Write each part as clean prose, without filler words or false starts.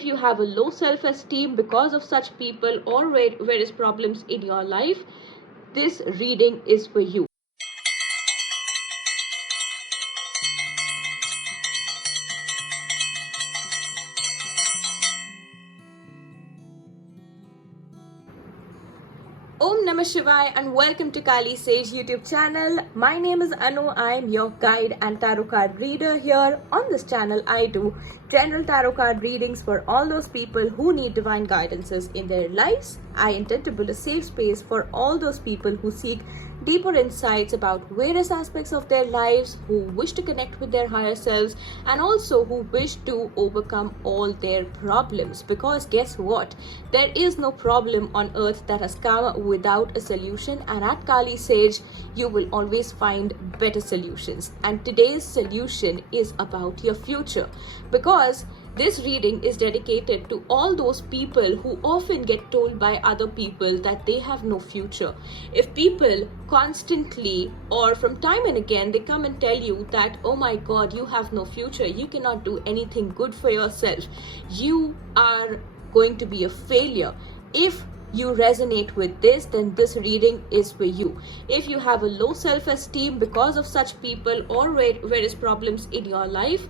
If you have a low self-esteem because of such people or various problems in your life, this reading is for you. Om Namah Shivaya and welcome to Kali Sage YouTube channel. My name is Anu. I am your guide and tarot card reader here. On this channel, I do general tarot card readings for all those people who need divine guidances in their lives. I intend to build a safe space for all those people who seek deeper insights about various aspects of their lives, who wish to connect with their higher selves, and also who wish to overcome all their problems. Because guess what? There is no problem on earth that has come without a solution, and at Kali Sage, you will always find better solutions. And today's solution is about your future, because this reading is dedicated to all those people who often get told by other people that they have no future. If people constantly or from time and again they come and tell you that, oh my god, you have no future, you cannot do anything good for yourself, you are going to be a failure. If you resonate with this, then this reading is for you. If you have a low self-esteem because of such people or various problems in your life,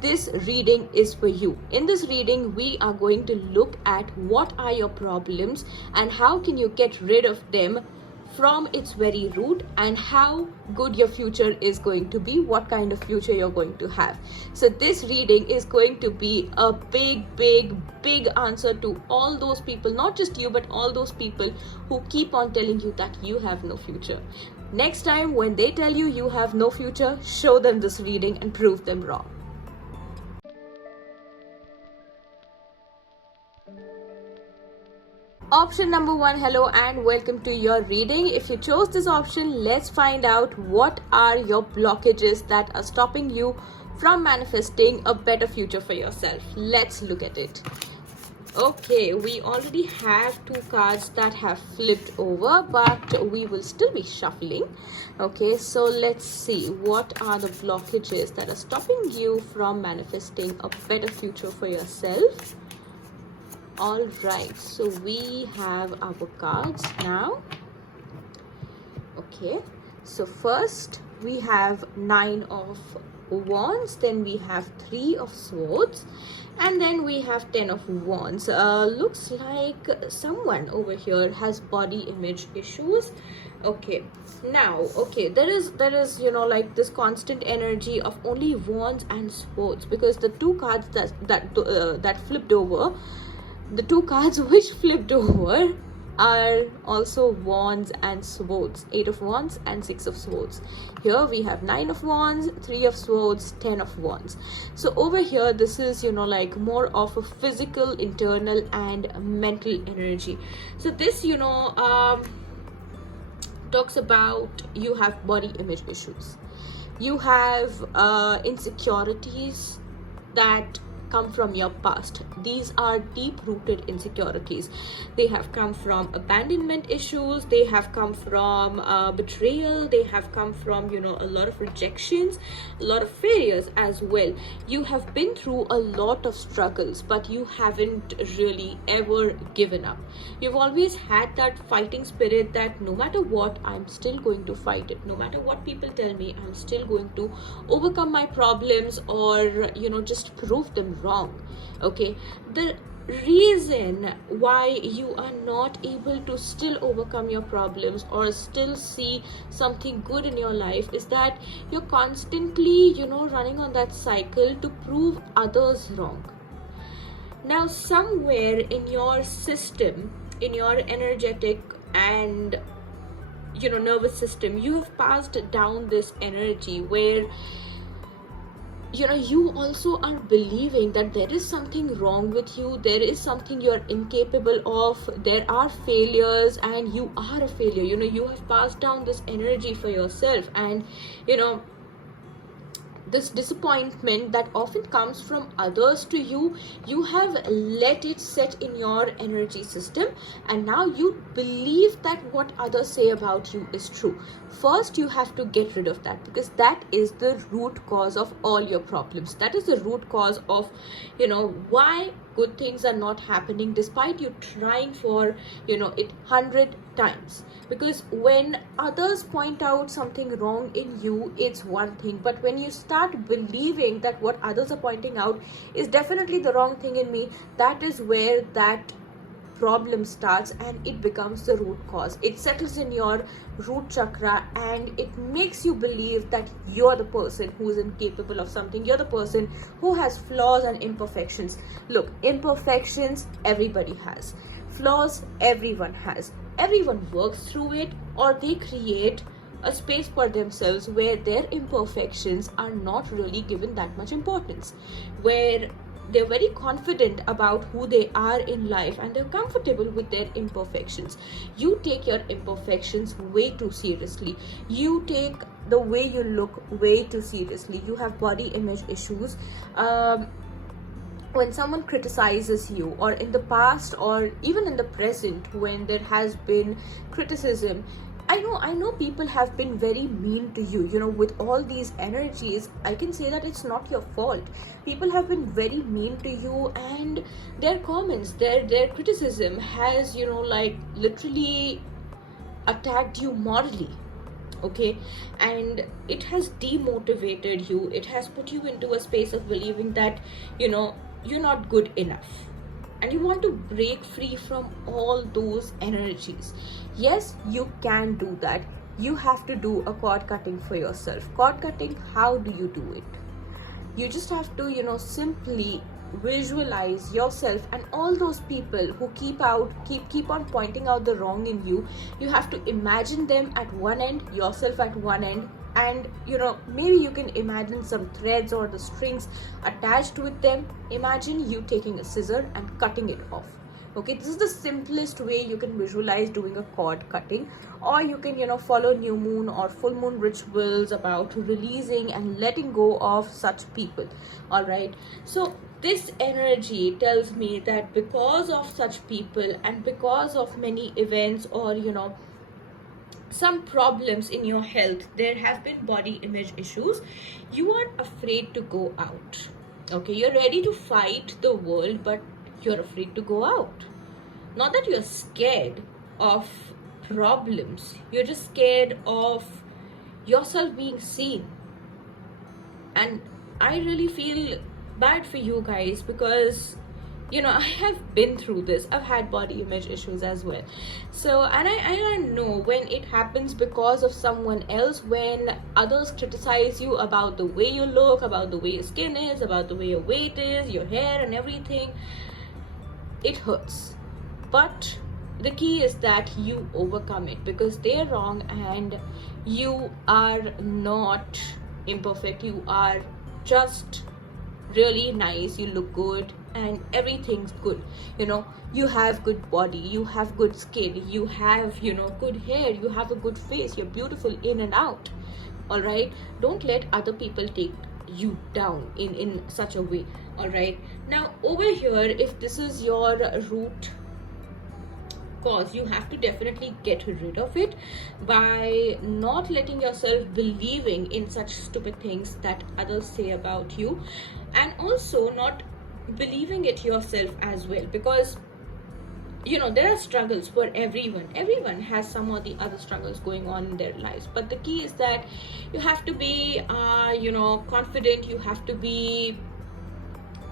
this reading is for you. In this reading, we are going to look at what are your problems and how can you get rid of them from its very root, and how good your future is going to be, what kind of future you're going to have. So this reading is going to be a big answer to all those people, not just you, but all those people who keep on telling you that you have no future. Next time when they tell you you have no future, show them this reading and prove them wrong. Option number 1, hello and welcome to your reading. If you chose this option, let's find out what are your blockages that are stopping you from manifesting a better future for yourself. Let's look at it. Okay, we already have 2 cards that have flipped over, but we will still be shuffling. Okay, so let's see what are the blockages that are stopping you from manifesting a better future for yourself. All right, so we have our cards now. Okay, so first we have 9 of Wands, then we have 3 of Swords, and then we have 10 of Wands. Looks like someone over here has body image issues. Okay, now there is like this constant energy of only Wands and Swords, because the 2 cards that flipped over, the 2 cards which flipped over are also Wands and Swords. 8 of Wands and 6 of Swords. Here we have 9 of Wands, 3 of Swords, 10 of Wands. So over here, this is like more of a physical, internal and mental energy. So this talks about you have body image issues, you have insecurities that come from your past. These are deep-rooted insecurities. They have come from abandonment issues, they have come from betrayal, they have come from a lot of rejections, a lot of failures as well. You have been through a lot of struggles, but you haven't really ever given up. You've always had that fighting spirit that no matter what, I'm still going to fight it. No matter what people tell me, I'm still going to overcome my problems, or just prove them wrong. Okay, the reason why you are not able to still overcome your problems or still see something good in your life is that you're constantly running on that cycle to prove others wrong. Now somewhere in your system, in your energetic and nervous system, you have passed down this energy where you also are believing that there is something wrong with you, there is something you're incapable of, there are failures and you are a failure. You have passed down this energy for yourself, and this disappointment that often comes from others to you, you have let it set in your energy system, and now you believe that what others say about you is true. First, you have to get rid of that, because that is the root cause of all your problems. That is the root cause of, why good things are not happening despite you trying for, it 100 times. Because when others point out something wrong in you, it's one thing, but when you start believing that what others are pointing out is definitely the wrong thing in me, that is where that problem starts, and it becomes the root cause. It settles in your root chakra, and it makes you believe that you're the person who is incapable of something. You're the person who has flaws and imperfections. Look, imperfections everybody has, flaws everyone has. Everyone works through it, or they create a space for themselves where their imperfections are not really given that much importance, where they're very confident about who they are in life and they're comfortable with their imperfections. You take your imperfections way too seriously. You take the way you look way too seriously. You have body image issues. When someone criticizes you, or in the past or even in the present, when there has been criticism, I know people have been very mean to you, with all these energies. I can say that it's not your fault. People have been very mean to you, and their comments, their criticism has, literally attacked you morally. Okay, and it has demotivated you. It has put you into a space of believing that, you're not good enough, and you want to break free from all those energies. Yes, you can do that. You have to do a cord cutting for yourself. Cord cutting, how do you do it? You just have to, simply visualize yourself and all those people who keep on pointing out the wrong in you. You have to imagine them at one end, yourself at one end, and maybe you can imagine some threads or the strings attached with them. Imagine you taking a scissor and cutting it off. Okay, this is the simplest way you can visualize doing a cord cutting. Or you can follow new moon or full moon rituals about releasing and letting go of such people. All right, so this energy tells me that because of such people and because of many events, or some problems in your health, there have been body image issues, you are afraid to go out. Okay, you're ready to fight the world, but you're afraid to go out. Not that you're scared of problems, you're just scared of yourself being seen. And I really feel bad for you guys, because I have been through this. I've had body image issues as well. So, and I know when it happens because of someone else, when others criticize you about the way you look, about the way your skin is, about the way your weight is, your hair and everything, it hurts. But the key is that you overcome it, because they're wrong and you are not imperfect. You are just really nice. You look good and everything's good. You have good body, you have good skin, you have good hair, you have a good face, you're beautiful in and out. All right, don't let other people take you down in such a way. All right, now over here, if this is your root cause, you have to definitely get rid of it by not letting yourself believing in such stupid things that others say about you, and also not believing it yourself as well. Because there are struggles for everyone has some or the other struggles going on in their lives, but the key is that you have to be confident. You have to be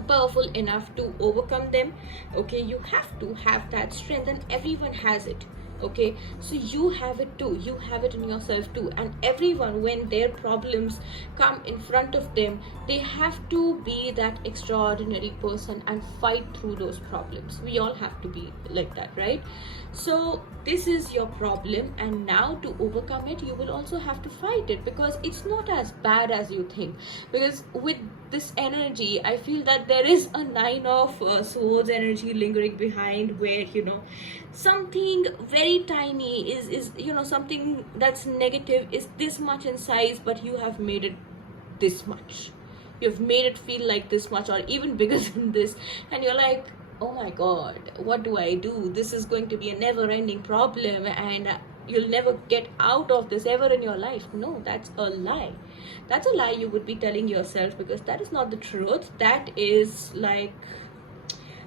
powerful enough to overcome them. Okay, you have to have that strength, and everyone has it. Okay, so you have it too. You have it in yourself too. And everyone, when their problems come in front of them, they have to be that extraordinary person and fight through those problems. We all have to be like that, right? So this is your problem, and now to overcome it, you will also have to fight it, because it's not as bad as you think. Because with this energy, I feel that there is a 9 of swords energy lingering behind, where something very tiny is something that's negative, is this much in size, but you have made it this much. You've made it feel like this much or even bigger than this, and you're like, oh my god, what do I do? This is going to be a never ending problem, and you'll never get out of this ever in your life. No, that's a lie. That's a lie you would be telling yourself, because that is not the truth. That is like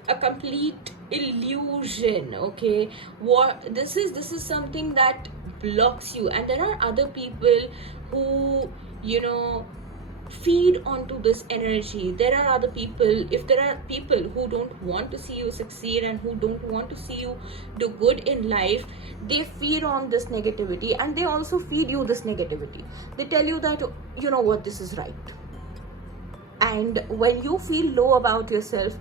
a complete illusion. Okay, what this is something that blocks you. And there are other people who, you know, feed onto this energy. There are other people, if there are people who don't want to see you succeed and who don't want to see you do good in life, they feed on this negativity, and they also feed you this negativity. They tell you that, you know what, this is right. And when you feel low about yourself,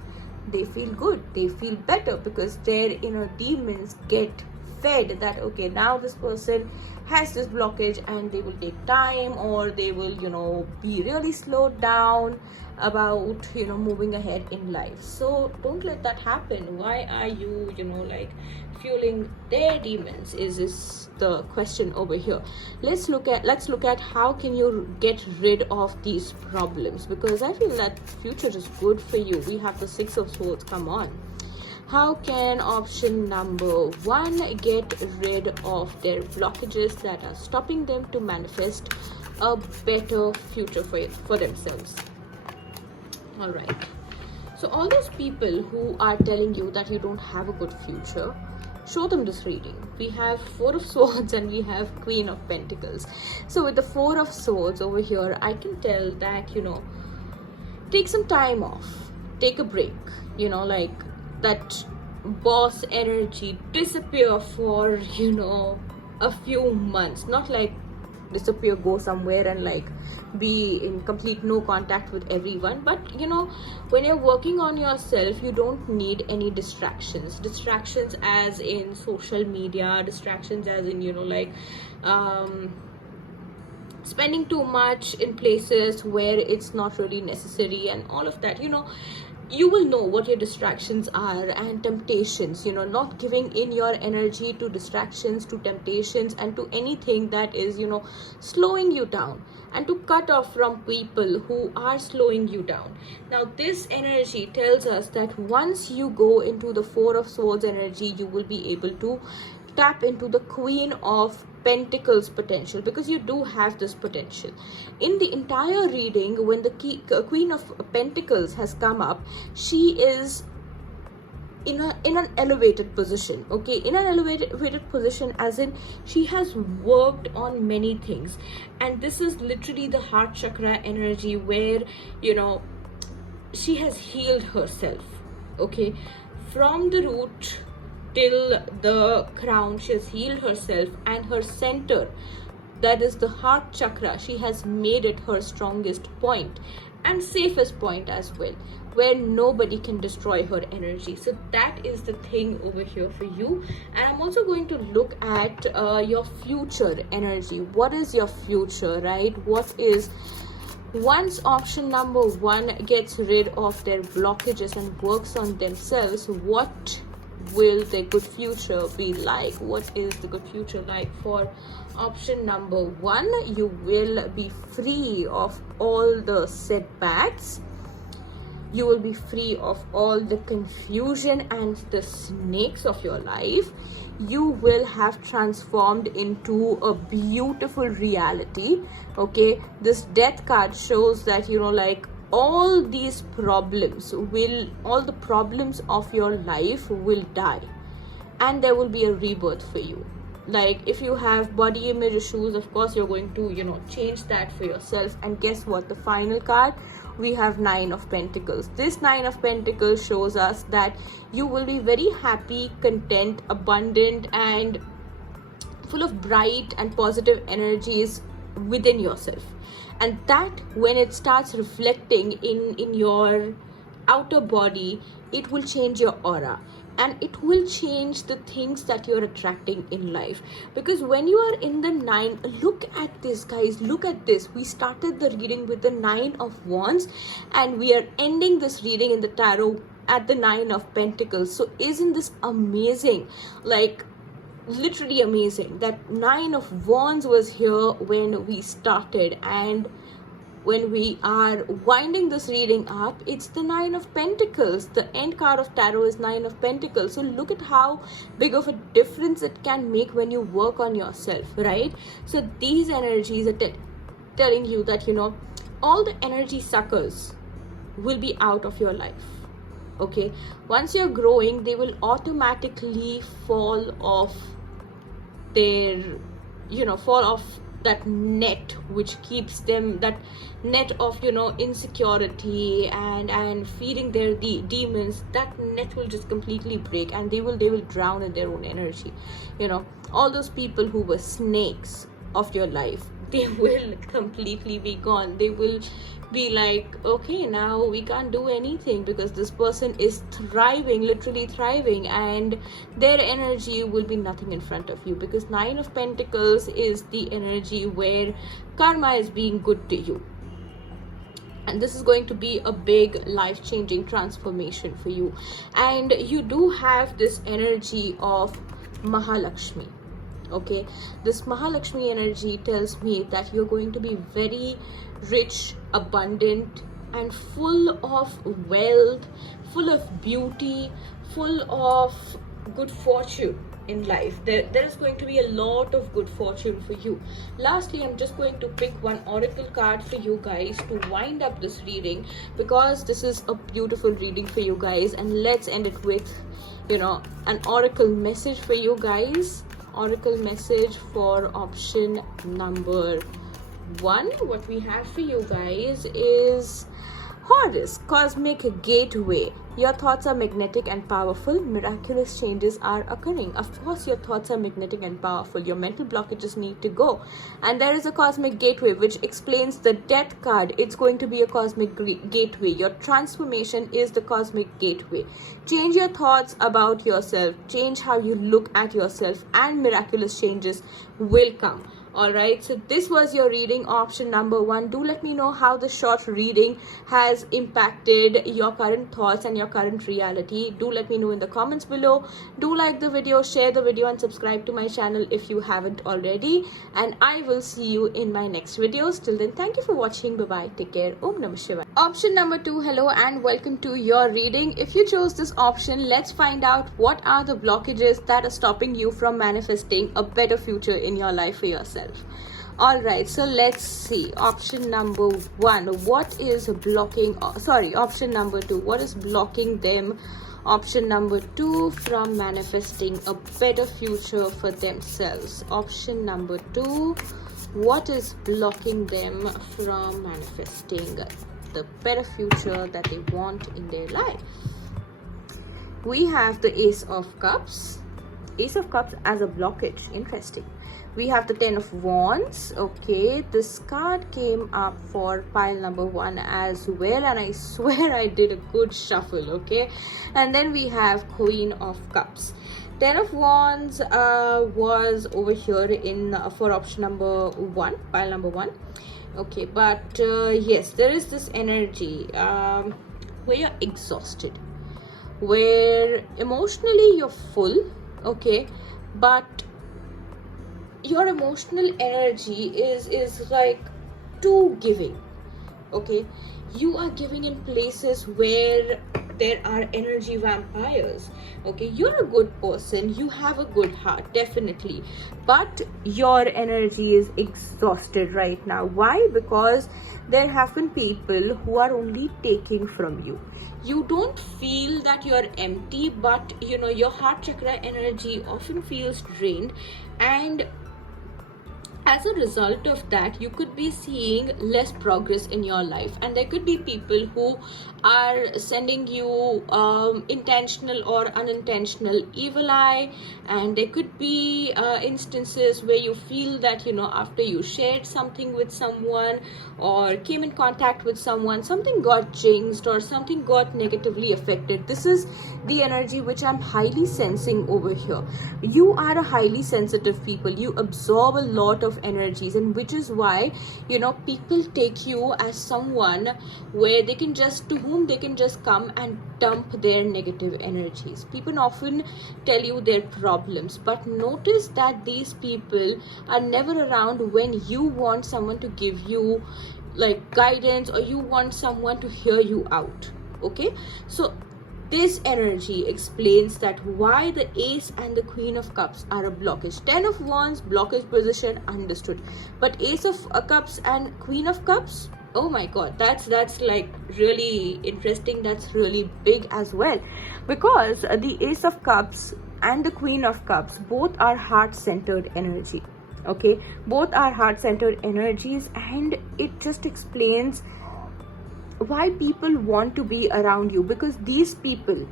they feel good, they feel better, because their inner demons get fed that, okay, now this person has this blockage, and they will take time, or they will, you know, be really slowed down about, you know, moving ahead in life. So don't let that happen. Why are you, you know, like fueling their demons is the question over here. Let's look at how can you get rid of these problems, because I feel that future is good for you. We have the Six of Swords. Come on. How can option number 1 get rid of their blockages that are stopping them to manifest a better future for themselves? All right. So all those people who are telling you that you don't have a good future, show them this reading. We have Four of Swords and we have Queen of Pentacles. So with the Four of Swords over here, I can tell that, you know, take some time off, take a break, you know, like that boss energy, disappear for, you know, a few months. Not like disappear, go somewhere and like be in complete no contact with everyone, but you know, when you're working on yourself, you don't need any distractions as in social media, distractions as in, you know, like spending too much in places where it's not really necessary and all of that. You know, you will know what your distractions are and temptations, you know, not giving in your energy to distractions, to temptations, and to anything that is, you know, slowing you down, and to cut off from people who are slowing you down. Now this energy tells us that once you go into the Four of Swords energy, you will be able to tap into the Queen of Pentacles potential, because you do have this potential. In the entire reading, when the Queen of Pentacles has come up, she is in an elevated position. Okay, in an elevated position as in she has worked on many things, and this is literally the heart chakra energy, where, you know, she has healed herself. Okay, from the root till the crown, she has healed herself, and her center, that is the heart chakra, she has made it her strongest point and safest point as well, where nobody can destroy her energy. So that is the thing over here for you. And I'm also going to look at your future energy. What is your future, right? What is, once option number 1 gets rid of their blockages and works on themselves, what will their good future be like? What is the good future like for option number 1? You will be free of all the setbacks. You will be free of all the confusion and the snakes of your life. You will have transformed into a beautiful reality. Okay, this Death card shows that, you know, like all these problems will, all the problems of your life will die, and there will be a rebirth for you. Like if you have body image issues, of course you're going to, you know, change that for yourself. And guess what? The final card, we have Nine of Pentacles. This Nine of Pentacles shows us that you will be very happy, content, abundant, and full of bright and positive energies within yourself. And that, when it starts reflecting in your outer body, it will change your aura, and it will change the things that you're attracting in life. Because when you are in the 9, look at this, guys, look at this. We started the reading with the 9 of Wands, and we are ending this reading in the tarot at the 9 of Pentacles. So isn't this amazing? Like literally amazing that 9 of Wands was here when we started, and when we are winding this reading up, it's the Nine of Pentacles. The end card of tarot is Nine of Pentacles. So look at how big of a difference it can make when you work on yourself, right? So these energies are telling you that, all the energy suckers will be out of your life. Okay, once you're growing, they will automatically fall off that net which keeps them, that net of insecurity and feeding their demons. That net will just completely break, and they will drown in their own energy. All those people who were snakes of your life, they will completely be gone. They will be like, okay, now we can't do anything because this person is thriving, literally thriving, and their energy will be nothing in front of you, because Nine of Pentacles is the energy where karma is being good to you. And this is going to be a big life-changing transformation for you. And you do have this energy of Mahalakshmi. Okay, this Mahalakshmi energy tells me that you're going to be very rich, abundant, and full of wealth, full of beauty, full of good fortune in life. There is going to be a lot of good fortune for you. Lastly, I'm just going to pick one oracle card for you guys to wind up this reading, because this is a beautiful reading for you guys. And let's end it with an oracle message for you guys. Oracle message for option number 1. What we have for you guys is Horus, cosmic gateway. Your thoughts are magnetic and powerful. Miraculous changes are occurring. Of course, your thoughts are magnetic and powerful. Your mental blockages need to go. And there is a cosmic gateway, which explains the death card. It's going to be a cosmic gateway. Your transformation is the cosmic gateway. Change your thoughts about yourself. Change how you look at yourself, and miraculous changes will come. Alright, so this was your reading, option number 1. Do let me know how the short reading has impacted your current thoughts and your current reality. Do let me know in the comments below. Do like the video, share the video, and subscribe to my channel if you haven't already. And I will see you in my next videos. Till then, thank you for watching. Bye-bye. Take care. Om Namah Shivaya. Option number 2, hello and welcome to your reading. If you chose this option, let's find out what are the blockages that are stopping you from manifesting a better future in your life for yourself. Alright, so let's see. Option number 1, what is blocking, option number 2, what is blocking them, option number 2, from manifesting a better future for themselves. Option number 2, what is blocking them from manifesting the better future that they want in their life? We have the Ace of Cups. Ace of Cups as a blockage. Interesting. We have the Ten of Wands. Okay, this card came up for pile number 1 as well, and I swear I did a good shuffle. Okay, and then we have Queen of Cups. Ten of Wands was over here in for option number 1, pile number 1. Okay, but yes, there is this energy where you're exhausted, where emotionally you're full. Okay, but your emotional energy is like too giving. Okay, you are giving in places where there are energy vampires. Okay, you're a good person, you have a good heart, definitely, but your energy is exhausted right now. Why? Because there have been people who are only taking from you. You don't feel that you're empty, but your heart chakra energy often feels drained, and as a result of that, you could be seeing less progress in your life. And there could be people who are sending you intentional or unintentional evil eye, and there could be instances where you feel that after you shared something with someone or came in contact with someone, something got jinxed or something got negatively affected. This is the energy which I'm highly sensing over here. You are a highly sensitive people. You absorb a lot of energies, and which is why people take you as someone where they can just come and dump their negative energies. People often tell you their problems, but notice that these people are never around when you want someone to give you like guidance, or you want someone to hear you out. Okay, so this energy explains that why the Ace and the Queen of Cups are a blockage. 10 of Wands, blockage position, understood. But Ace of Cups and Queen of Cups, oh my god, that's like really interesting. That's really big as well, because the Ace of Cups and the Queen of Cups both are heart-centered energy. Okay, both are heart-centered energies, and it just explains why people want to be around you, because these people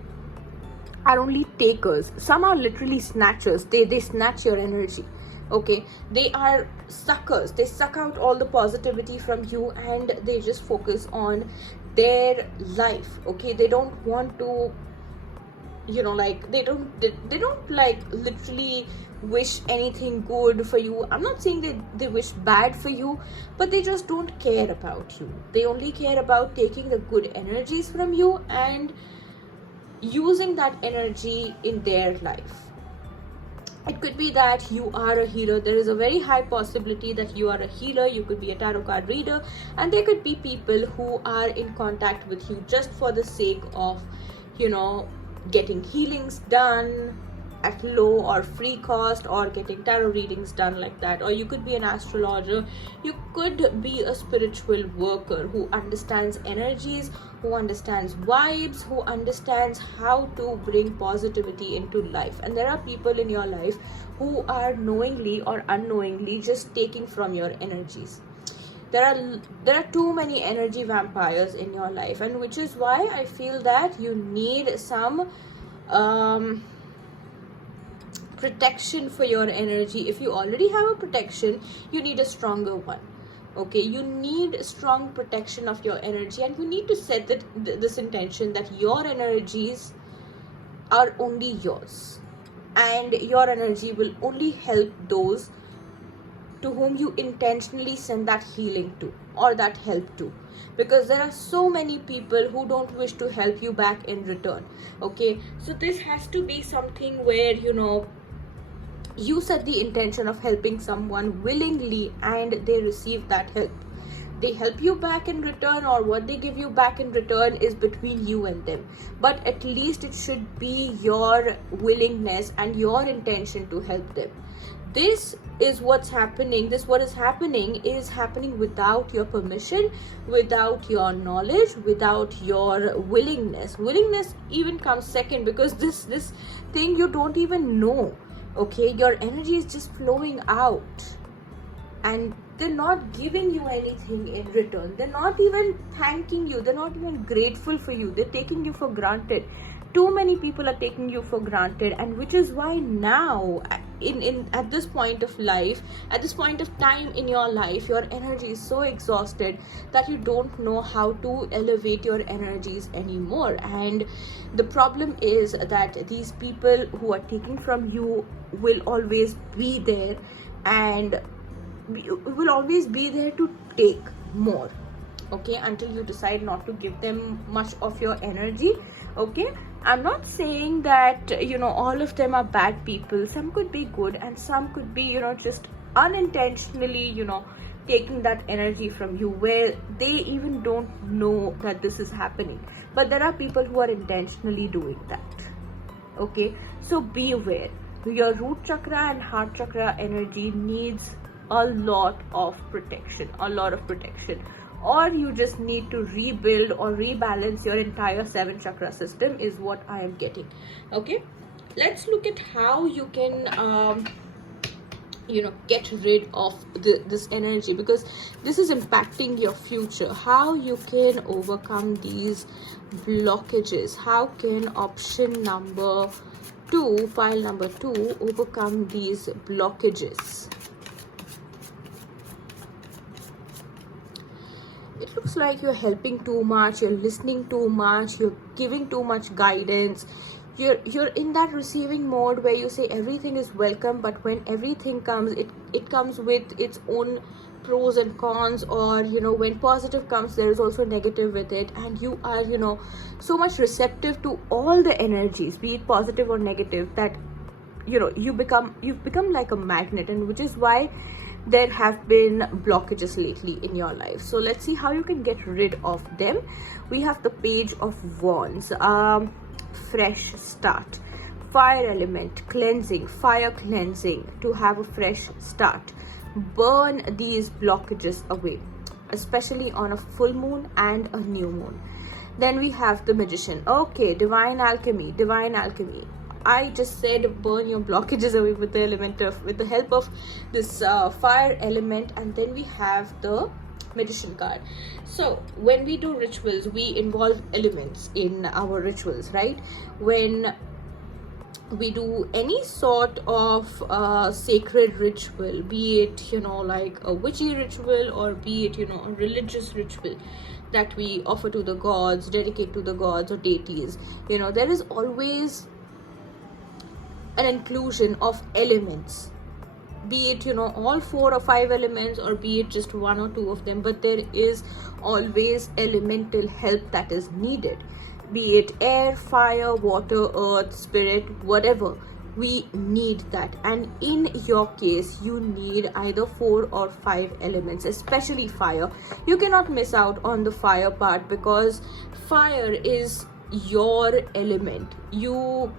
are only takers. Some are literally snatchers. They snatch your energy. Okay, they are suckers. They suck out all the positivity from you, and they just focus on their life. Okay, they don't want to, like, they don't like literally wish anything good for you. I'm not saying they wish bad for you, but they just don't care about you. They only care about taking the good energies from you and using that energy in their life. It could be that you are a healer. There is a very high possibility that you are a healer. You could be a tarot card reader, and there could be people who are in contact with you just for the sake of, getting healings done at low or free cost, or getting tarot readings done like that. Or you could be an astrologer. You could be a spiritual worker who understands energies, who understands vibes, who understands how to bring positivity into life. And there are people in your life who are knowingly or unknowingly just taking from your energies. There are too many energy vampires in your life, and which is why I feel that you need some protection for your energy. If you already have a protection, you need a stronger one. Okay, you need strong protection of your energy, and you need to set this intention that your energies are only yours, and your energy will only help those to whom you intentionally send that healing to or that help to, because there are so many people who don't wish to help you back in return. Okay, so this has to be something where you set the intention of helping someone willingly, and they receive that help. They help you back in return, or what they give you back in return is between you and them, but at least it should be your willingness and your intention to help them. This is what's happening. What is happening is happening without your permission, without your knowledge, without your willingness. Willingness even comes second, because this thing you don't even know. Okay, your energy is just flowing out, and they're not giving you anything in return. They're not even thanking you. They're not even grateful for you. They're taking you for granted. Too many people are taking you for granted, and which is why now at this point of life, at this point of time in your life, your energy is so exhausted that you don't know how to elevate your energies anymore. And the problem is that these people who are taking from you will always be there, and will always be there to take more. Okay, until you decide not to give them much of your energy. Okay, I'm not saying that all of them are bad people. Some could be good, and some could be just unintentionally taking that energy from you, where they even don't know that this is happening. But there are people who are intentionally doing that. Okay, so be aware. Your root chakra and heart chakra energy needs a lot of protection, or you just need to rebuild or rebalance your entire 7 chakra system, is what I am getting. Okay, let's look at how you can get rid of this energy, because this is impacting your future. How you can overcome these blockages. How can option number 2, pile number 2, overcome these blockages? It looks like you're helping too much, you're listening too much, you're giving too much guidance. You're in that receiving mode where you say everything is welcome, but when everything comes, it comes with its own pros and cons, or when positive comes, there is also negative with it, and you are so much receptive to all the energies, be it positive or negative, that you've become like a magnet. And which is why there have been blockages lately in your life. So let's see how you can get rid of them. We have the Page of Wands, fresh start, fire element, cleansing, fire cleansing, to have a fresh start. Burn these blockages away, especially on a full moon and a new moon. Then we have the Magician. Okay, divine alchemy, divine alchemy. I just said burn your blockages away with the help of this fire element. And then we have the Magician card. So when we do rituals, we involve elements in our rituals, right? When we do any sort of sacred ritual, be it like a witchy ritual, or be it a religious ritual that we offer to the gods, dedicate to the gods or deities, there is always an inclusion of elements, be it all 4 or 5 elements, or be it just 1 or 2 of them, but there is always elemental help that is needed, be it air, fire, water, earth, spirit, whatever. We need that. And in your case, you need either 4 or 5 elements, especially fire. You cannot miss out on the fire part, because fire is your element. You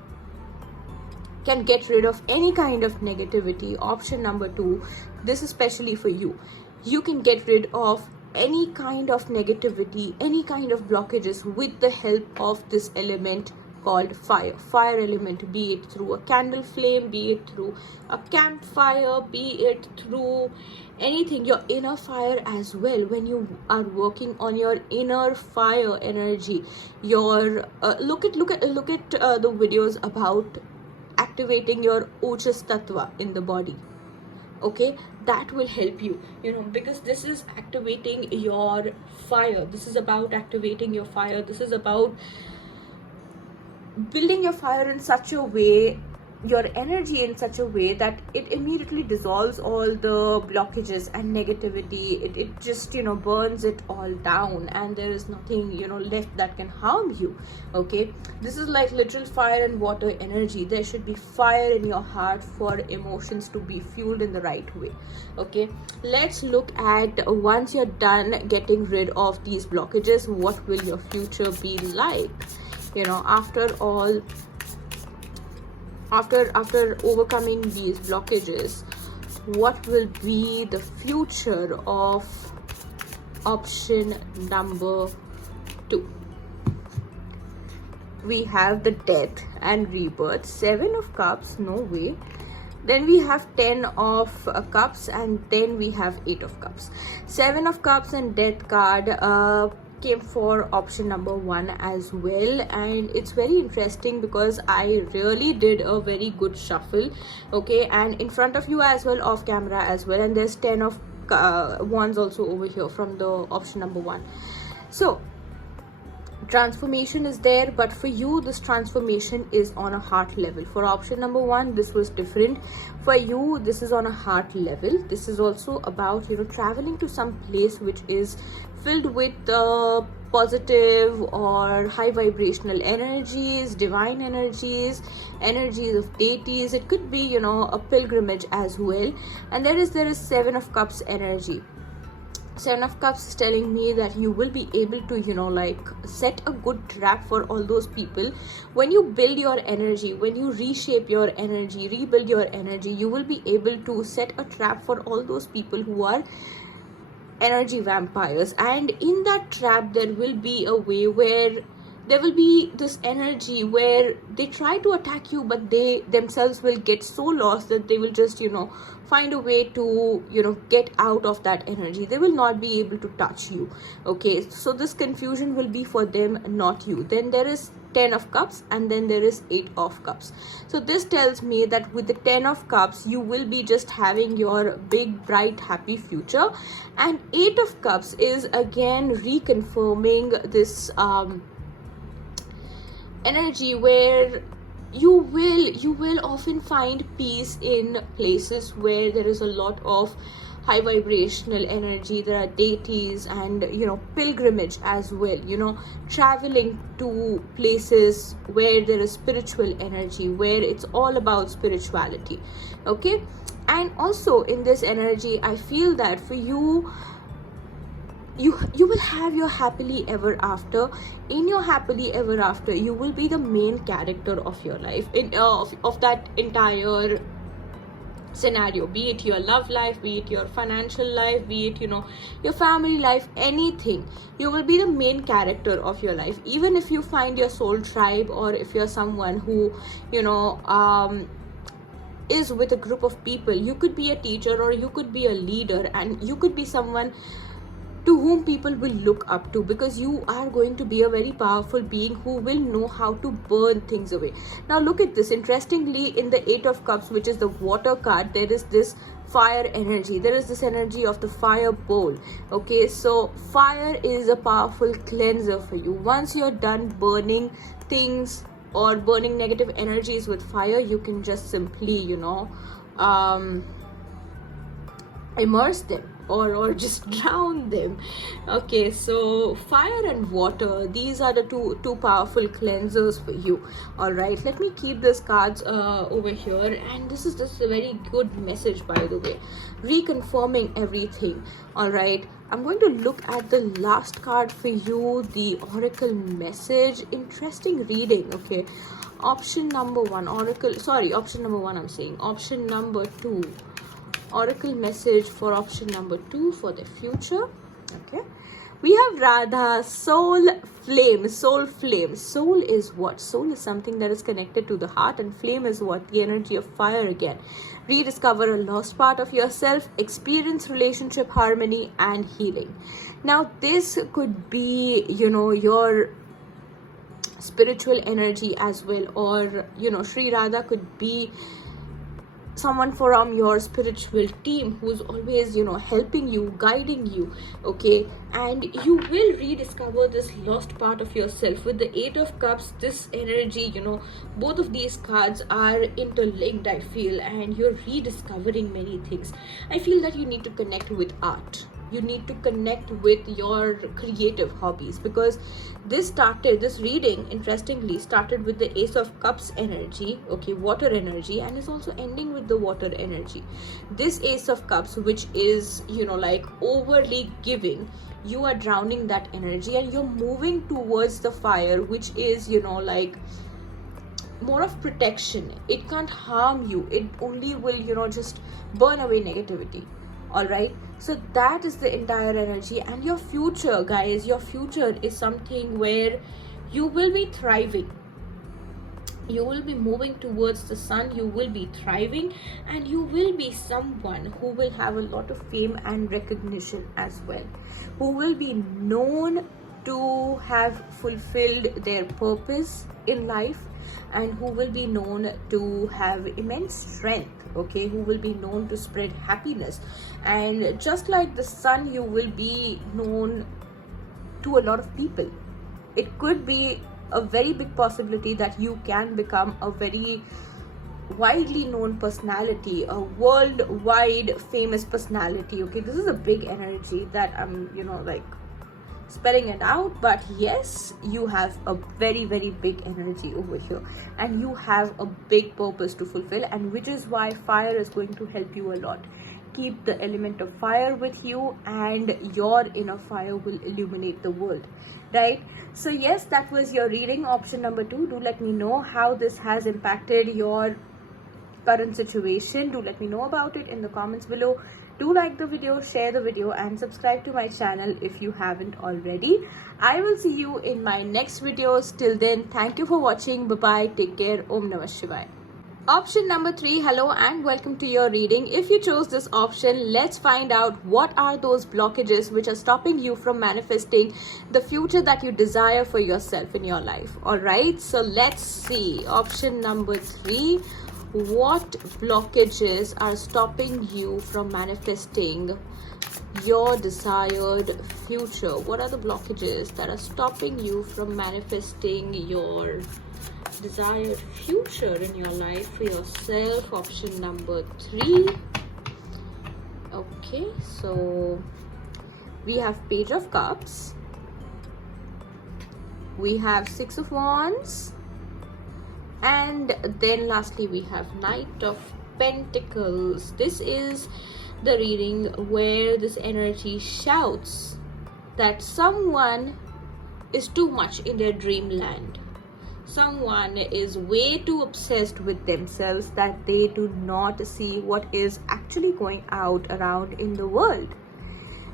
can get rid of any kind of negativity. Option number 2, this is especially for you. You can get rid of any kind of negativity, any kind of blockages with the help of this element called fire. Fire element, be it through a candle flame, be it through a campfire, be it through anything, your inner fire as well. When you are working on your inner fire energy, your look at the videos about activating your Ojas Tattva in the body. Okay, that will help you, because this is activating your fire. This is about activating your fire. This is about building your fire in such a way, your energy in such a way, that it immediately dissolves all the blockages and negativity. It just burns it all down, and there is nothing left that can harm you. Okay, this is like literal fire and water energy. There should be fire in your heart for emotions to be fueled in the right way. Okay, let's look at, once you're done getting rid of these blockages, what will your future be like? After overcoming these blockages, what will be the future of option number 2? We have the Death and Rebirth, 7 of Cups, no way. Then we have 10 of Cups, and then we have 8 of Cups. 7 of Cups and Death card came for option number 1 as well, and it's very interesting because I really did a very good shuffle. Okay, and in front of you as well, off camera as well, and there's 10 of wands also over here from the option number 1. So transformation is there, but for you this transformation is on a heart level. For option number 1, this was different. For you, this is on a heart level. This is also about traveling to some place which is filled with positive or high vibrational energies, divine energies, energies of deities. It could be a pilgrimage as well. And there is 7 of Cups energy. 7 of Cups is telling me that you will be able to set a good trap for all those people. When you build your energy, when you reshape your energy, rebuild your energy, you will be able to set a trap for all those people who are energy vampires. And in that trap, there will be a way where there will be this energy where they try to attack you, but they themselves will get so lost that they will just find a way to get out of that energy. They will not be able to touch you. Okay, so this confusion will be for them, not you. Then there is 10 of Cups, and then there is 8 of Cups. So this tells me that with the 10 of Cups, you will be just having your big, bright, happy future. And 8 of Cups is again reconfirming this energy where you will often find peace in places where there is a lot of high vibrational energy. There are deities and pilgrimage as well, traveling to places where there is spiritual energy, where it's all about spirituality. Okay, and also in this energy I feel that for you, you will have your happily ever after. In your happily ever after, you will be the main character of your life, of that entire scenario, be it your love life, be it your financial life, be it your family life, anything. You will be the main character of your life. Even if you find your soul tribe, or if you're someone who is with a group of people, you could be a teacher, or you could be a leader, and you could be someone to whom people will look up to, because you are going to be a very powerful being who will know how to burn things away. Now look at this. Interestingly, in the 8 of Cups, which is the water card, there is this fire energy. There is this energy of the fire bowl. Okay, so fire is a powerful cleanser for you. Once you're done burning things or burning negative energies with fire, you can just simply immerse them, or just drown them. Okay, so fire and water, these are the two powerful cleansers for you. All right, let me keep these cards over here, and this is just a very good message, by the way, reconfirming everything. All right, I'm going to look at the last card for you, the oracle message. Interesting reading. Okay, option number 1, option number 1, I'm saying option number 2, oracle message for option number 2 for the future. Okay, we have Radha, soul flame. Soul flame. Soul is what? Soul is something that is connected to the heart, and flame is what? The energy of fire again. Rediscover a lost part of yourself, experience relationship harmony and healing. Now this could be your spiritual energy as well, or Sri Radha could be someone from your spiritual team who's always helping you, guiding you. Okay, and you will rediscover this lost part of yourself. With the 8 of Cups, this energy, both of these cards are interlinked, I feel, and you're rediscovering many things. I feel that you need to connect with art. You need to connect with your creative hobbies, because this reading, interestingly, started with the Ace of Cups energy, okay, water energy, and is also ending with the water energy. This Ace of Cups, which is like overly giving, you are drowning that energy and you're moving towards the fire, which is like more of protection. It can't harm you, it only will just burn away negativity. All right, so that is the entire energy. And your future, guys, your future is something where you will be thriving. You will be moving towards the sun, you will be thriving, and you will be someone who will have a lot of fame and recognition as well, who will be known to have fulfilled their purpose in life, and who will be known to have immense strength. Okay, who will be known to spread happiness. And just like the sun, you will be known to a lot of people. It could be a very big possibility that you can become a very widely known personality, a worldwide famous personality. Okay, this is a big energy that I'm like spelling it out, but yes, you have a very, very big energy over here, and you have a big purpose to fulfill, and which is why fire is going to help you a lot. Keep the element of fire with you, and your inner fire will illuminate the world, right? So yes, that was your reading, option number 2. Do let me know how this has impacted your current situation. Do let me know about it in the comments below. Do like the video, share the video, and subscribe to my channel if you haven't already. I will see you in my next videos. Till then, thank you for watching. Bye bye, take care. Om Namah Shivaya. Option number 3, hello and welcome to your reading. If you chose this option, let's find out what are those blockages which are stopping you from manifesting the future that you desire for yourself in your life. All right, so let's see. Option number 3, what blockages are stopping you from manifesting your desired future? What are the blockages that are stopping you from manifesting your desired future in your life for yourself? Option number 3. Okay, so we have Page of Cups, we have Six of Wands, and then lastly we have Knight of Pentacles. This is the reading where this energy shouts that someone is too much in their dreamland. Someone is way too obsessed with themselves that they do not see what is actually going out around in the world.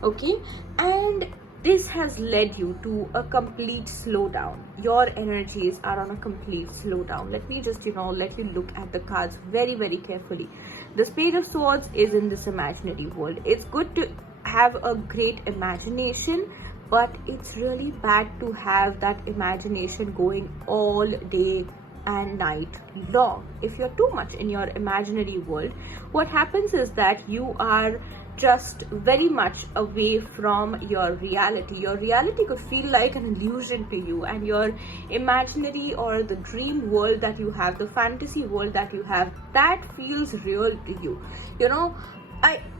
Okay, and this has led you to a complete slowdown. Your energies are on a complete slowdown. Let me just let you look at the cards very, very carefully. This Page of Swords is in this imaginary world. It's good to have a great imagination, but it's really bad to have that imagination going all day and night long. If you're too much in your imaginary world, what happens is that you are just very much away from your reality. Your reality could feel like an illusion to you, and your imaginary or the dream world that you have, the fantasy world that you have, that feels real to you.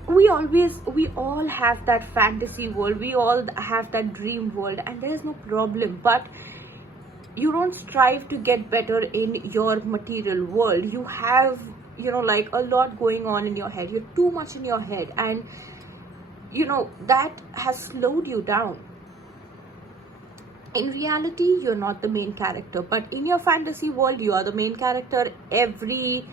We all have that fantasy world, we all have that dream world, and there's no problem. But you don't strive to get better in your material world. You have like a lot going on in your head. You're too much in your head, and that has slowed you down. In reality, you're not the main character, but in your fantasy world, you are the main character. Every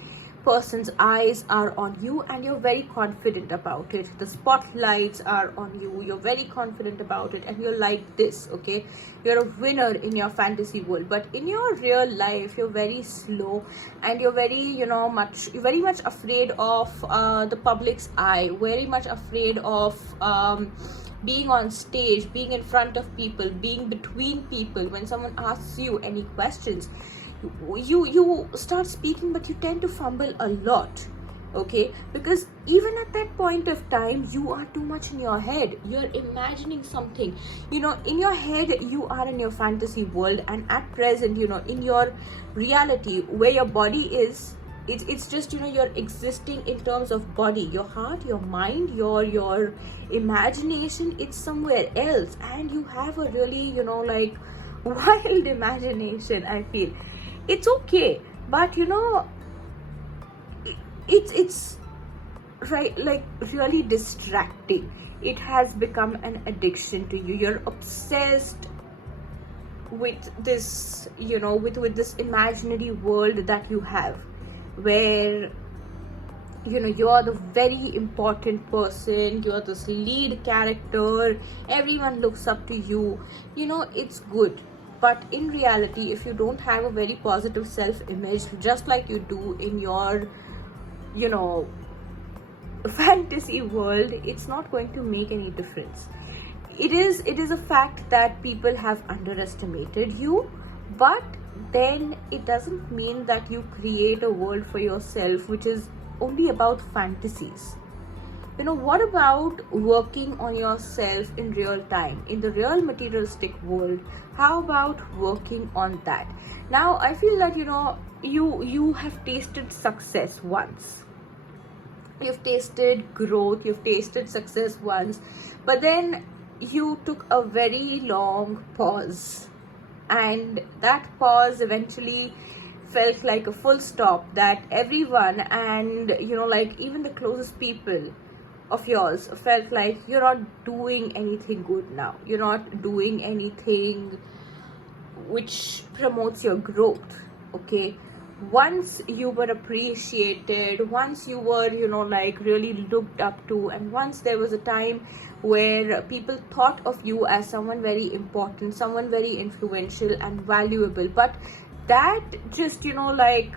person's eyes are on you, and you're very confident about it. The spotlights are on you, you're very confident about it, and you're like this. Okay, you're a winner in your fantasy world, but in your real life you're very slow, and you're very very much afraid of the public's eye, very much afraid of being on stage, being in front of people, being between people. When someone asks you any questions, you start speaking, but you tend to fumble a lot. Okay, because even at that point of time, you are too much in your head. You're imagining something, in your head. You are in your fantasy world, and at present, in your reality, where your body is, it's just you're existing in terms of body. Your heart, your mind, your imagination, it's somewhere else, and you have a really like wild imagination. I feel it's okay, but it's right, like really distracting. It has become an addiction to you. You're obsessed with this with this imaginary world that you have, where you're the very important person, you're this lead character, everyone looks up to you. It's good, but in reality, if you don't have a very positive self-image, just like you do in your fantasy world, it's not going to make any difference. It is a fact that people have underestimated you, but then it doesn't mean that you create a world for yourself which is only about fantasies. What about working on yourself in real time, in the real materialistic world? How about working on that? Now I feel that you have tasted success once, you've tasted growth, you've tasted success once, but then you took a very long pause, and that pause eventually felt like a full stop, that everyone, and like even the closest people of yours, felt like you're not doing anything good now, you're not doing anything which promotes your growth. Okay, once you were appreciated, once you were like really looked up to, and once there was a time where people thought of you as someone very important, someone very influential and valuable, but that just like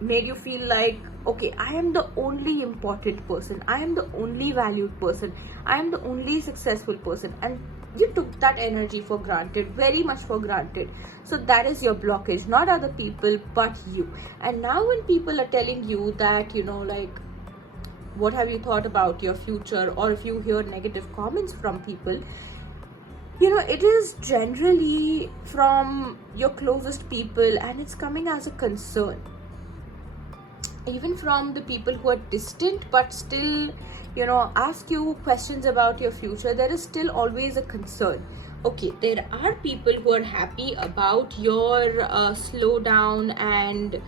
made you feel like, okay, I am the only important person, I am the only valued person, I am the only successful person, and you took that energy for granted, very much for granted. So that is your blockage, not other people but you. And now when people are telling you that like, what have you thought about your future, or if you hear negative comments from people, it is generally from your closest people, and it's coming as a concern. even from the people who are distant but still, ask you questions about your future, there is still always a concern. Okay, there are people who are happy about your slowdown and,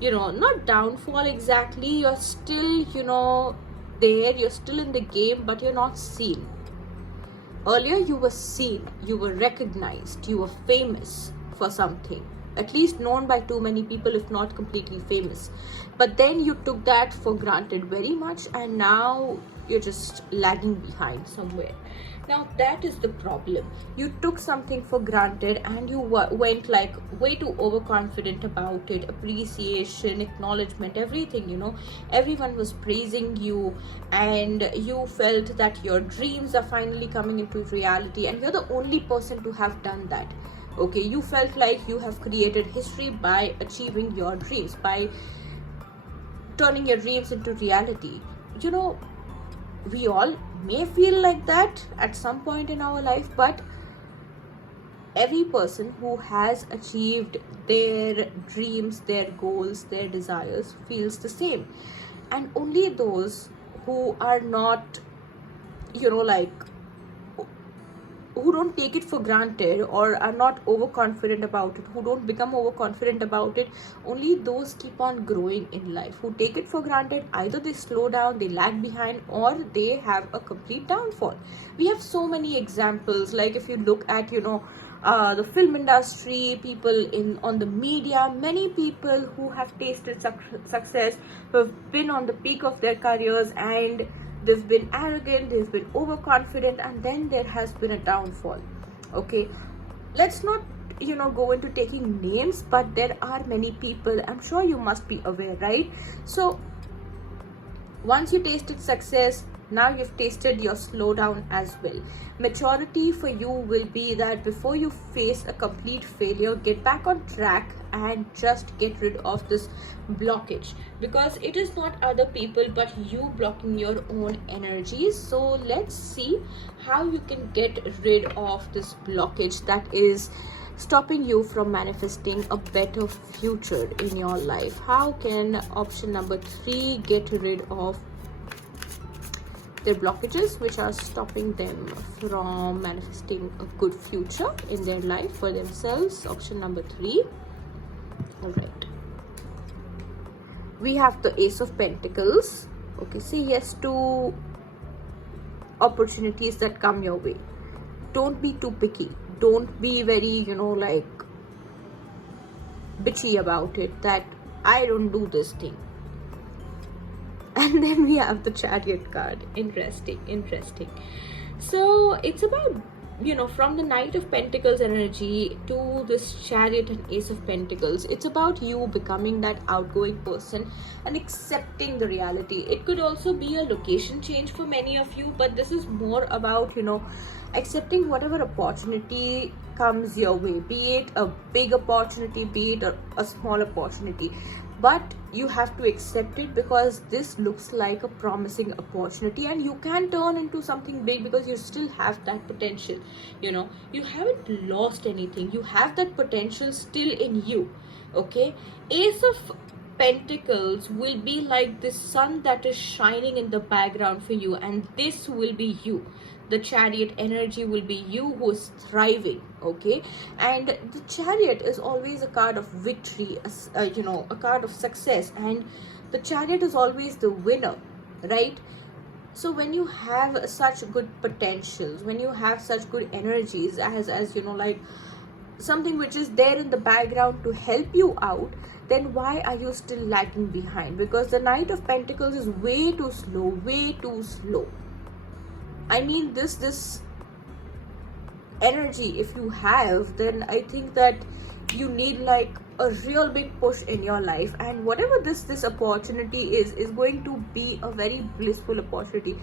not downfall exactly. You're still, there, you're still in the game, but you're not seen. Earlier, you were seen, you were recognized, you were famous for something, at least known by too many people, if not completely famous. But then you took that for granted very much, and now you're just lagging behind somewhere. Now that is the problem. You took something for granted and you went like way too overconfident about it. Appreciation, acknowledgement, everything, everyone was praising you, and you felt that your dreams are finally coming into reality, and you're the only person to have done that. Okay, you felt like you have created history by achieving your dreams, by turning your dreams into reality. We all may feel like that at some point in our life, but every person who has achieved their dreams, their goals, their desires feels the same. And only those who are not, who don't take it for granted or are not overconfident about it, who don't become overconfident about it, only those keep on growing in life. Who take it for granted, either they slow down, they lag behind, or they have a complete downfall. We have so many examples, like if you look at the film industry, people on the media, many people who have tasted success, who have been on the peak of their careers, and they've been arrogant, they've been overconfident, and then there has been a downfall. Okay, let's not go into taking names, but there are many people, I'm sure you must be aware, right? So once you tasted success, now you've tasted your slowdown as well. Maturity for you will be that before you face a complete failure, get back on track and just get rid of this blockage, because it is not other people but you blocking your own energies. So let's see how you can get rid of this blockage that is stopping you from manifesting a better future in your life. How can option number 3 get rid of their blockages which are stopping them from manifesting a good future in their life for themselves? Option number 3. All right, we have the Ace of Pentacles. Okay, say yes to opportunities that come your way. Don't be too picky, don't be very bitchy about it, that I don't do this thing. And then we have the Chariot card. Interesting. So it's about, from the Knight of Pentacles energy to this Chariot and Ace of Pentacles, it's about you becoming that outgoing person and accepting the reality. It could also be a location change for many of you, but this is more about, accepting whatever opportunity comes your way, be it a big opportunity, be it a small opportunity. But you have to accept it, because this looks like a promising opportunity and you can turn into something big, because you still have that potential. You haven't lost anything, you have that potential still in you. Okay, Ace of Pentacles will be like the sun that is shining in the background for you, and this will be you. The Chariot energy will be you who is thriving. Okay, and the Chariot is always a card of victory, a card of success, and the Chariot is always the winner, right? So when you have such good potentials, when you have such good energies, as something which is there in the background to help you out, then why are you still lagging behind? Because the Knight of Pentacles is way too slow. I mean, this energy, if you have, then I think that you need like a real big push in your life, and whatever this opportunity is going to be a very blissful opportunity.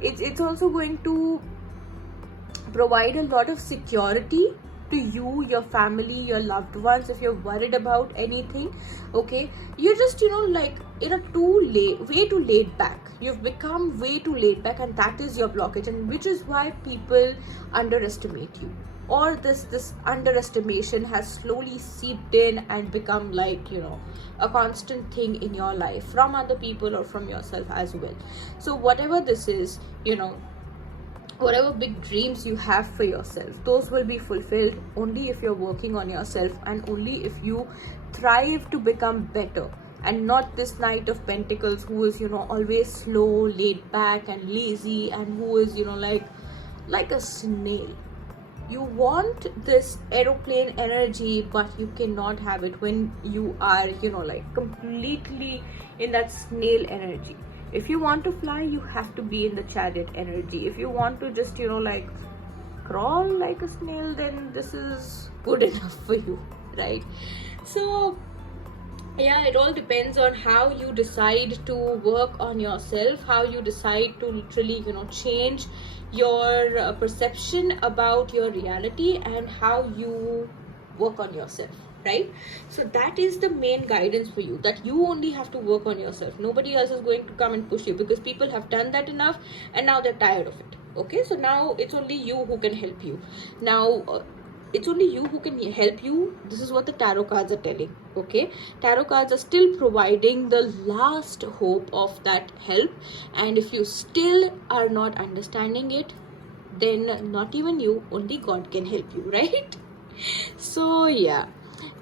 It's also going to provide a lot of security to you, your family, your loved ones. If you're worried about anything, okay, you're just in a way too laid back. You've become way too laid back, and that is your blockage, and which is why people underestimate you, or this underestimation has slowly seeped in and become like, you know, a constant thing in your life, from other people or from yourself as well. So whatever this is, you know, whatever big dreams you have for yourself, those will be fulfilled only if you're working on yourself, and only if you thrive to become better, and not this Knight of Pentacles who is, you know, always slow, laid back and lazy, and who is, you know, like a snail. You want this aeroplane energy, but you cannot have it when you are, you know, like completely in that snail energy. If you want to fly, you have to be in the chariot energy. If you want to just, you know, like crawl like a snail, then this is good enough for you, right? So yeah, it all depends on how you decide to work on yourself, how you decide to literally, you know, change your perception about your reality, and how you work on yourself, right? So that is the main guidance for you, that you only have to work on yourself. Nobody else is going to come and push you, because people have done that enough and now they're tired of it. Okay, so now it's only you who can help you. Now it's only you who can help you. This is what the tarot cards are telling. Okay, tarot cards are still providing the last hope of that help, and if you still are not understanding it, then not even you, only God can help you, right? So yeah,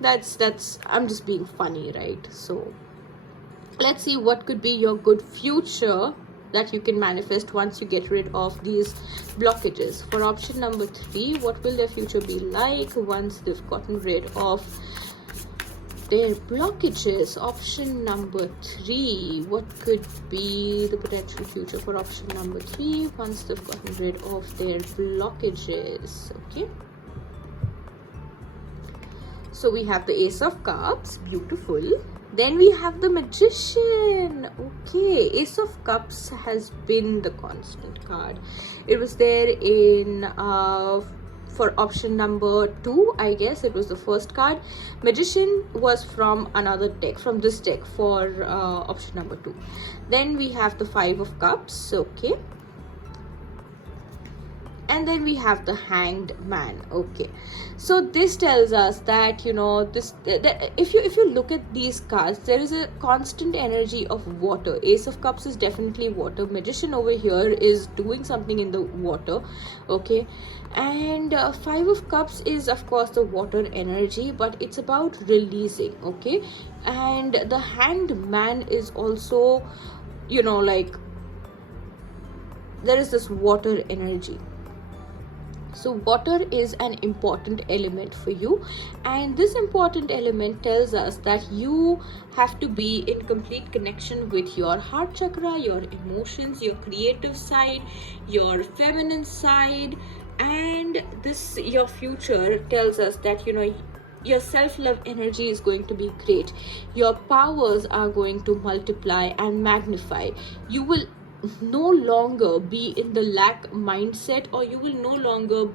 that's I'm just being funny, right? So let's see what could be your good future that you can manifest once you get rid of these blockages. For option number 3, what will their future be like once they've gotten rid of their blockages? Option number 3, what could be the potential future for option number 3 once they've gotten rid of their blockages? Okay, so we have the Ace of Cups, beautiful. Then we have the Magician. Okay, Ace of Cups has been the constant card. It was there in for option number 2, I guess it was the first card. Magician was from another deck, from this deck, for option number 2. Then we have the 5 of Cups. Okay, and then we have the Hanged Man. Okay, so this tells us that, you know, this that if you look at these cards, there is a constant energy of water. Ace of Cups is definitely water. Magician over here is doing something in the water. Okay, and 5 of Cups is of course the water energy, but it's about releasing. Okay, and the Hanged Man is also, you know, like there is this water energy. So water is an important element for you, and this important element tells us that you have to be in complete connection with your heart chakra, your emotions, your creative side, your feminine side, and this, your future tells us that, you know, your self-love energy is going to be great. Your powers are going to multiply and magnify. You will no longer be in the lack mindset, or you will no longer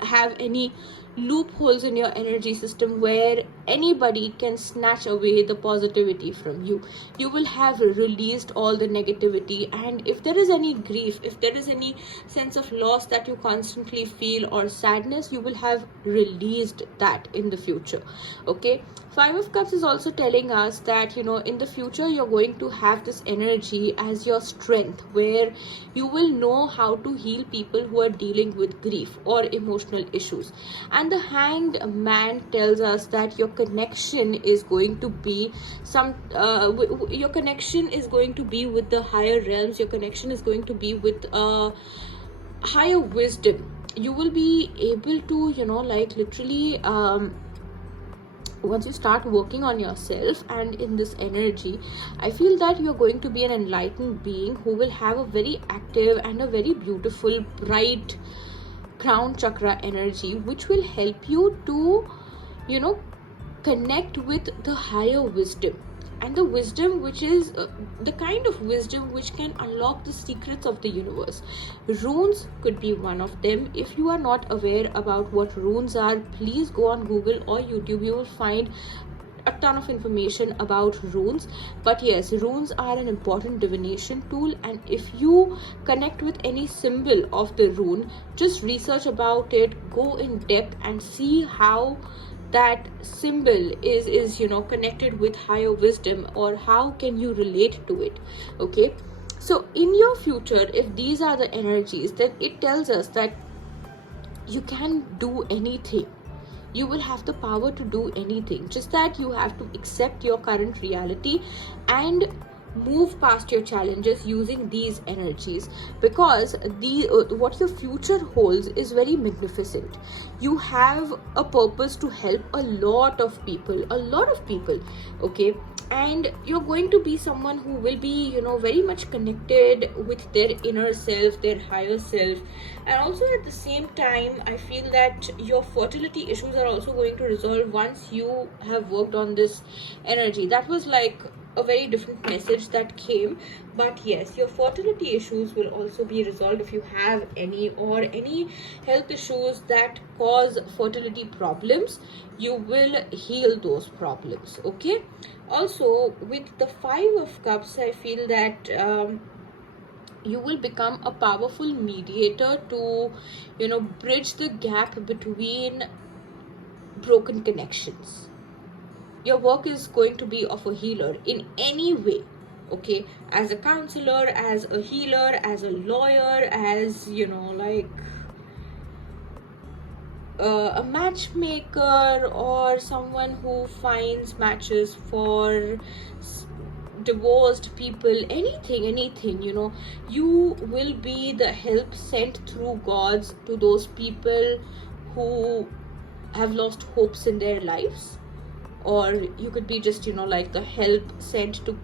have any loopholes in your energy system where anybody can snatch away the positivity from you. You will have released all the negativity, and if there is any grief, if there is any sense of loss that you constantly feel, or sadness, you will have released that in the future. Okay, 5 of Cups is also telling us that, you know, in the future you're going to have this energy as your strength, where you will know how to heal people who are dealing with grief or emotional issues. And the Hanged Man tells us that your connection is going to be your connection is going to be with the higher realms. Your connection is going to be with higher wisdom. You will be able to, you know, like literally once you start working on yourself and in this energy, I feel that you're going to be an enlightened being who will have a very active and a very beautiful, bright crown chakra energy, which will help you to, you know, connect with the higher wisdom. And the wisdom which is the kind of wisdom which can unlock the secrets of the universe. Runes could be one of them. If you are not aware about what runes are, please go on Google or YouTube. You will find a ton of information about runes, but yes, runes are an important divination tool, and if you connect with any symbol of the rune, just research about it, go in depth and see how that symbol is connected with higher wisdom, or how can you relate to it. Okay, so in your future, if these are the energies, then it tells us that you can do anything. You will have the power to do anything, just that you have to accept your current reality and move past your challenges using these energies, because the what your future holds is very magnificent. You have a purpose to help a lot of people, okay, and you're going to be someone who will be very much connected with their inner self, their higher self. And also at the same time, I feel that your fertility issues are also going to resolve once you have worked on this energy. That was like a very different message that came, but yes, your fertility issues will also be resolved. If you have any health issues that cause fertility problems, you will heal those problems. Okay, also with the 5 of Cups, I feel that you will become a powerful mediator to bridge the gap between broken connections. Your work is going to be of a healer in any way, okay, as a counselor, as a healer, as a lawyer, as a matchmaker, or someone who finds matches for divorced people. Anything, you will be the help sent through gods to those people who have lost hopes in their lives. Or you could be just like the help sent to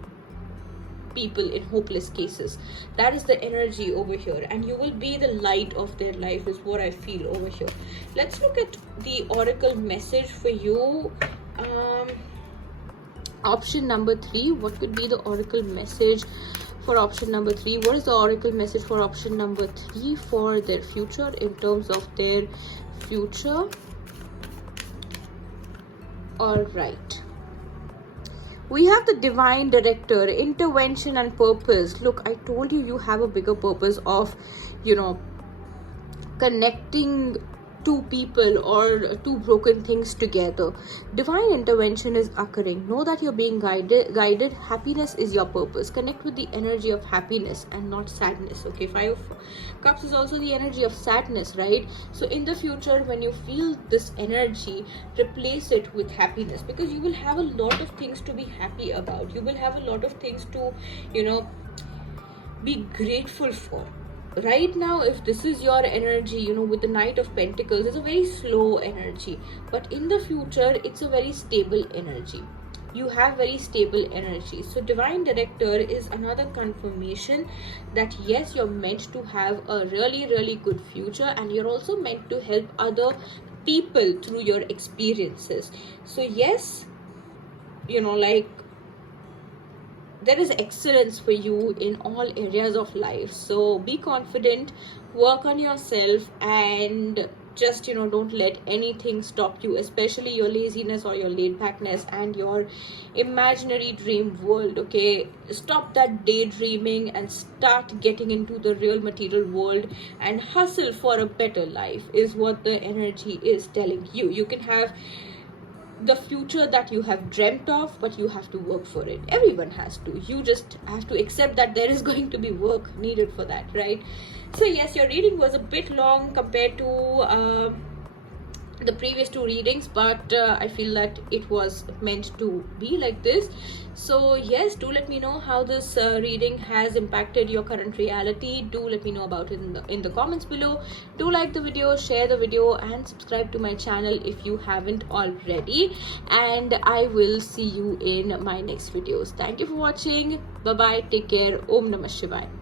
people in hopeless cases. That is the energy over here, and you will be the light of their life, is what I feel over here. Let's look at the oracle message for you. Option number 3, what could be the oracle message for option number 3? What is the oracle message for option number 3 for their future, in terms of their future? All right, we have the divine director, intervention and purpose. Look, I told you, you have a bigger purpose of connecting two people or two broken things together. Divine intervention is occurring. Know that you're being guided. Happiness is your purpose. Connect with the energy of happiness and not sadness. Okay, 5 of Cups is also the energy of sadness, right? So in the future, when you feel this energy, replace it with happiness, because you will have a lot of things to be happy about. You will have a lot of things to be grateful for. Right now, if this is your energy, with the Knight of Pentacles, it's a very slow energy, but in the future, it's a very stable energy. You have very stable energy. So divine director is another confirmation that yes, you're meant to have a really good future, and you're also meant to help other people through your experiences. So yes, there is excellence for you in all areas of life. So be confident, work on yourself, and just don't let anything stop you, especially your laziness or your laid backness and your imaginary dream world. Okay, stop that daydreaming and start getting into the real material world and hustle for a better life, is what the energy is telling you. You can have the future that you have dreamt of, but you have to work for it. Everyone has to. You just have to accept that there is going to be work needed for that, right? So yes, your reading was a bit long compared to the previous 2 readings, but I feel that it was meant to be like this. So yes, do let me know how this reading has impacted your current reality. Do let me know about it in the comments below. Do like the video, share the video, and subscribe to my channel if you haven't already, and I will see you in my next videos. Thank you for watching. Bye bye, take care. Om Namah Shivaya.